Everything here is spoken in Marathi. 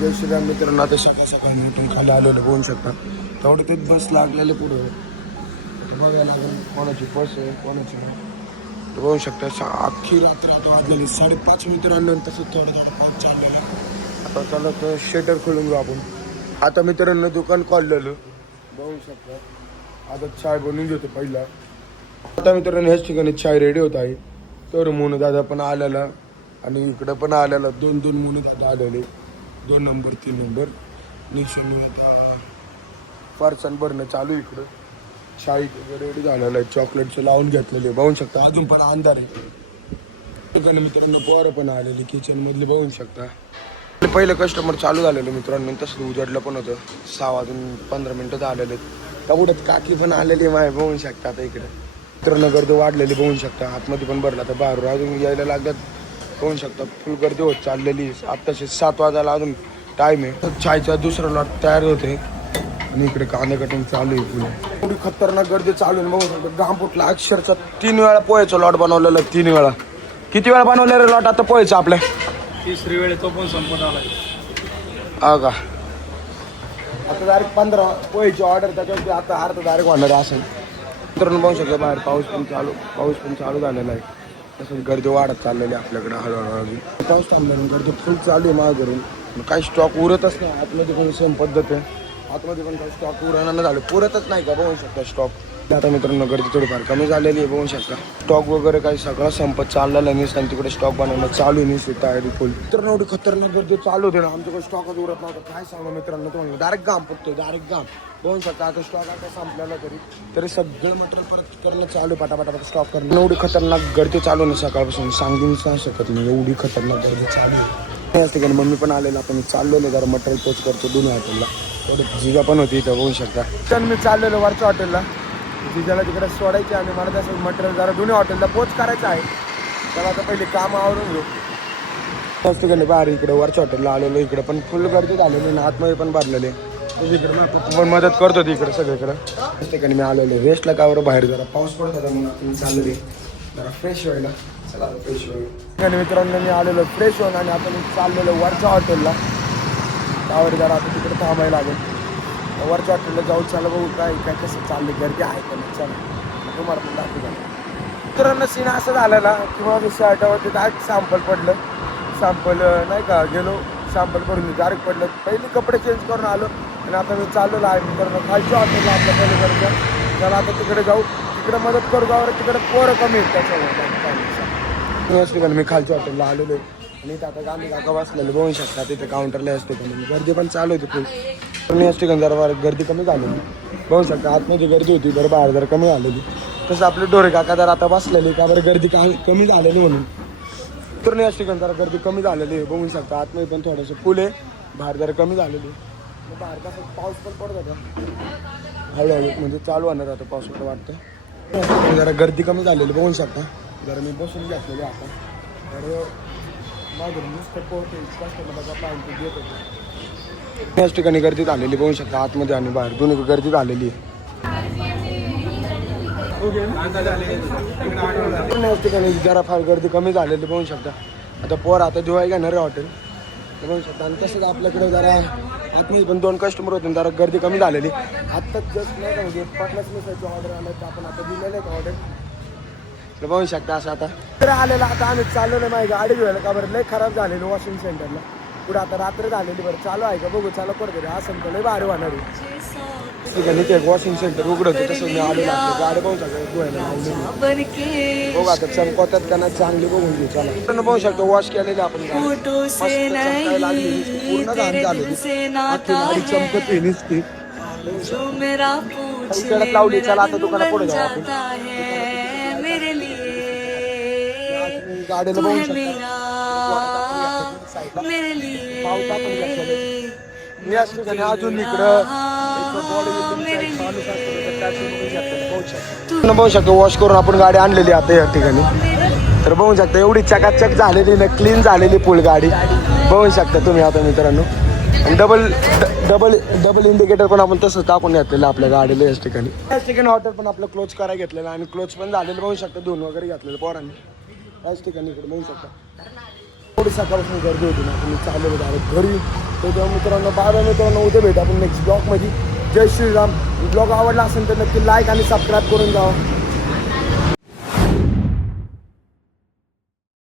जय श्रीराम मित्रांनो, आता सकाळ सकाळी उठून खाली आलेलं बघू शकता. तेवढं ते बस लागलेलं पुढं आता बघायला लागेल कोणाची बस आहे कोणाची नाही. तर बघू शकता अख्खी रात्र आता वाजलेली 5:30 मित्रांनो. तसंच थोडं थोडं पाऊस चाललेला. आता चला तर शेटर खोलून घेऊ आपण. आता मित्रांनो दुकान खोललेलं बघू शकता. आता चाय बनवून घेतो पहिला. आता मित्रांनो ह्याच ठिकाणी चाय रेडी होत आहे. तर मोनू दादा पण आलेला आणि इकडं पण आलेला. दोन मोनू दादा आलेले, 2 नंबर 3 नंबर. निशाने आता फरसाण भरणं चालू इकडं. चाय वगैरे रेडी झालेलं आहे. चॉकलेटचं लावून घेतलेले बघू शकता. अजून पण अंधार आहे. ठिकाणी मित्रांनो पोरं पण आलेली किचन मधले बघू शकता. पहिलं कस्टमर चालू झालेलं मित्रांनो. तसं उजाडलं पण होतं. 6:15 आलेले. तेवढ्यात काकी पण आलेली माय बघू शकता. आता इकडे मित्रांनो गर्दी वाढलेली बघू शकता. आतमध्ये पण भरला तर बाहेर अजून यायला लागल्यात बघू शकता. फुल गर्दी होत चाललेली. आत्ताशी 7 वाजायला अजून टाईम आहे. चायचा दुसरा लॉट तयार होते आणि इकडे कांदा कटिंग चालू आहे. पुढे एवढी खतरनाक गर्दी चालू आहे बघू शकता. घाम फुटला अक्षरचा. 3 वेळा पोह्याचा लॉट बनवलेला. 3 वेळा. किती वेळा बनवलेलं लॉट आता पोह्याचा आपल्या? 3री वेळ तो पण संपत आला. हा का? आता डायरेक्ट 15 पोह्याची ऑर्डर त्याच्यावरती आता अर्धा डायरेक्ट होणार असेल. मित्रांनो बघू शकतो बाहेर पाऊस पण चालू झालेला आहे. तसंच गर्दी वाढत चाललेली आपल्याकडे हळूहळू. पाऊस थांबल्याने गर्दी फुल चालू आहे माझ्याकडून. काही स्टॉक उरतच नाही. आतमध्ये पण सेम पद्धत आहे. आतमध्ये पण काही स्टॉक उरायला झालं. पुरतच नाही का बघू शकता स्टॉक. आता मित्रांनो गर्दी थोडीफार कमी झालेली आहे बघू शकता. स्टॉक वगैरे काही सगळं संपत चाललेला नाही. आणि तिकडे स्टॉक बनवणं चालू आहे. तयारी फुल. मित्रांनो एवढी खतरनाक गर्दी चालू होते ना. आमच्याकडे स्टॉकच उरत नव्हता. काय सांगा मित्रांनो तुम्हाला. डायरेक्ट घाम फुटतोय. डायरेक्ट घाम बघू शकता. आता स्टॉक आता संपलेला तरी सगळं मटेरियल परत करणं चालू. पटापटा स्टॉक करणं. एवढी खतरनाक गर्दी चालू नाही सकाळपासून सांगूच नाही शकत नाही. एवढी खतरनाक गर्दी चालू आहे. असते कारण मम्मी पण आलेला. आपण चाललेलो जरा मटेरियल पोच करतो दोन्ही हॉटेलला. थोडं जिजा पण होती इथं बघू शकता. तर मी चाललेलो वरच्या हॉटेलला. जिजाला तिकडे सोडायचे आणि मला त्याचं मटेरियल जरा दोन्ही हॉटेलला पोच करायचं आहे. तर आता पहिले काम आवरून घेऊ. मस्त गेले बाहेर इकडे वरच्या हॉटेलला आलेलो. इकडे पण फुल गर्दी झालेली आणि आतमध्ये पण भरलेले. इकडे पण मदत करतो इकडे सगळीकडे. त्याच ठिकाणी मी आलेलो रेस्टला. कावर बाहेर जरा पाऊस पडत होता म्हणून आपण चाललेले जरा फ्रेश व्हायला. चला फ्रेश व्हायला. मित्रांनो मी आलेलो फ्रेश होऊन आणि आपण चाललेलो वरच्या हॉटेलला. त्यावर जरा आता तिकडे थांबायला लागेल. वरच्या हॉटेलला जाऊ. चला बघू काय कसं चाललं. गर्दी आहे का नाही. चला तुम्हाला पण दाखवू द्या. मित्रांनो सीन असं झालेला किंवा शर्टावरती डायरेक्ट सॅम्पल पडलं. सॅम्पल नाही का गेलो सॅम्पल करून डायरेक्ट पडलं. पहिले कपडे चेंज करून आलो आणि आता मी चाललेलो आहे मित्रांनो खालच्या हॉटेलला आपल्या पहिले करायचं. चला आता तिकडे जाऊ. तिकडे मदत करू जाऊ. तिकडे पोरं कमी आहेत त्याच्यामुळे मी खालच्या हॉटेलला आलेलो आहे. आणि इथं आता गांधी काका बसलेले बघू शकता. तिथे काउंटरला असते का गर्दी पण चालू होती खूप. पण या ठिकाणी जरा गर्दी कमी झालेली बघू शकता. आतमध्ये गर्दी होती बरं बाहेर जरा कमी झालेली. तसं आपले डोरे काका जर आता बसलेले का बरं गर्दी कमी झालेली म्हणून. तर या ठिकाणी जरा गर्दी कमी झालेली आहे बघू शकता. आतमध्ये पण थोडंसं फुल आहे. बाहेर जरा कमी झालेली. बाहेर कसं पाऊस पण पडत होता हळूहळू म्हणजे चालू होणार आता पाऊस पण वाटतं. जरा गर्दी कमी झालेली बघू शकता. जरा मी बसून घेतलेली आता. तर माझं नुसतं पोहोचते कस्टमरला पाहिजे देत होते. याच ठिकाणी गर्दी झालेली बघू शकता. आतमध्ये आणि बाहेर दोन्ही गर्दी झालेली आहे. याच ठिकाणी जरा फार गर्दी कमी झालेली बघू शकता. आता पोर आता दिवाळी घेणार आहे हॉटेल बघू शकता. आणि तसंच आपल्याकडे जरा आतमध्ये पण 2 कस्टमर होते. जरा गर्दी कमी झालेली. आत्ताच जस्ट नाही का म्हणजे 50 मिनिटाची ऑर्डर आलं तर आपण आता दिलेलं आहे ऑर्डर. तर बघू शकता असं आता तर आलेलं. आता आम्ही चाललेलं माझी गाडी घेऊन का बरं लय खराब झालेली वॉशिंग सेंटरला. पुढे आता रात्र झालेली बरं चालू आहे का बघू. चालू करतो रे असं तर लय भारी होणार आहे. ठीक आहे ते वॉशिंग सेंटर उघडं होतं तसं मी आलेलं आपलं गाडी बघू शकतो धुवायला. बघू आता चमकवतात का नाही चांगली बघून घेऊ. चला बघू शकतो वॉश केलेली आपण पूर्ण घाण झालेली. गाडी चमकत नुसती लावली. चला आता दुकानात पुढे जाऊ आपण. गाडीला बघू शकता मी असं अजून इकडं बघू शकतो वॉश करून आपण गाडी आणलेली आता या ठिकाणी. तर बघू शकता एवढी चकाचक झालेली ना क्लीन झालेली फुल गाडी बघू शकता तुम्ही आता मित्रांनो. आणि डबल इंडिकेटर पण आपण तसं टाकून घेतलेलं आपल्या गाडीला याच ठिकाणी. याच ठिकाणी हॉटेल पण आपलं क्लोज करायला घेतलेलं आणि क्लोज पण झालेलं बघू शकता. धुवून वगैरे घेतलेलं पोरांनी याच ठिकाणी इकडे बघू शकता. एवढी सकाळपासून गर्दी होती ना तुम्ही चाललेलो डायरेक्ट घरी. तर तेव्हा मित्रांनो बाय मित्रांनो, उद्या भेटा आपण नेक्स्ट ब्लॉगमध्ये. जय श्रीराम. ब्लॉग आवडला असेल तर नक्की लाईक आणि सबस्क्राईब करून जावा.